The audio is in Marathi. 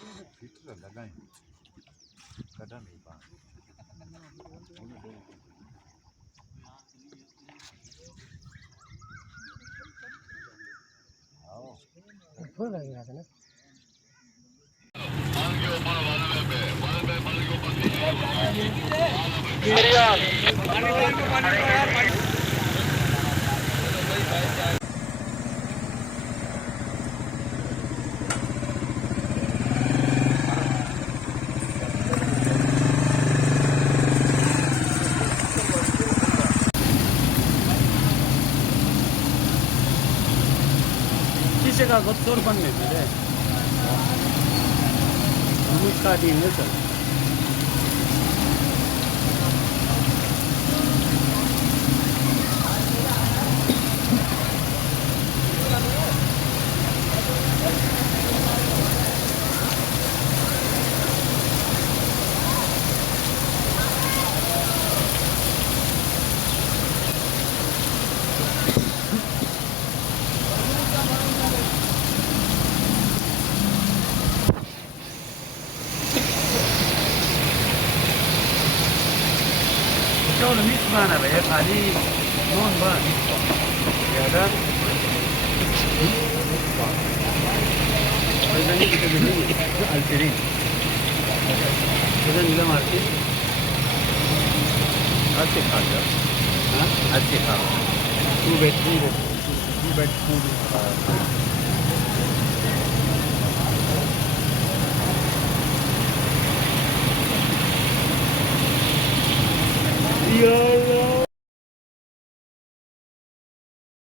Filtre लगाएं कटा नहीं पा फुल लगेगा ना 기세가 곧 돌아봤네. 무스타디 넣었어. Şöyle mismana be hali non var ya da özellikle gidelim Alperin özel niye market Alpe kalacak ha Alpe kalacak two bed food Yo